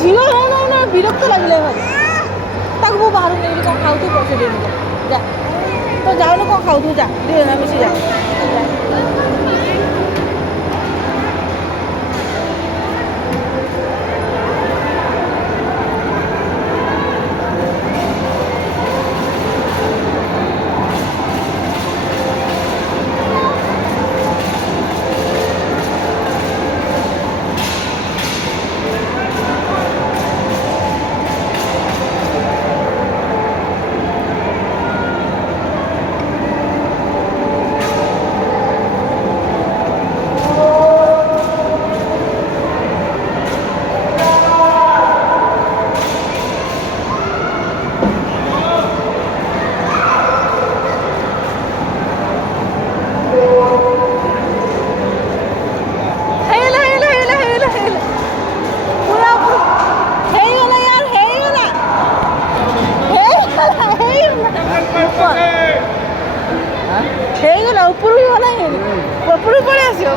ଝିଅ ନା ବିରକ୍ତ ଲାଗିଲା ଭାରି ତାକୁ ମୁଁ ବାହାରୁ ନେଇକି କ'ଣ ଖାଉଥିବୁ ପଇସା ଦେଇନି ଯା ତ ଯାଉନି କ'ଣ ଖାଉଥିବୁ ଯା ଦୁଇ ମିଶି ଯା ହେଇଗଲା ଉପରକୁ ଗଲା ଉପରକୁ ପଳେଇ ଆସିବ।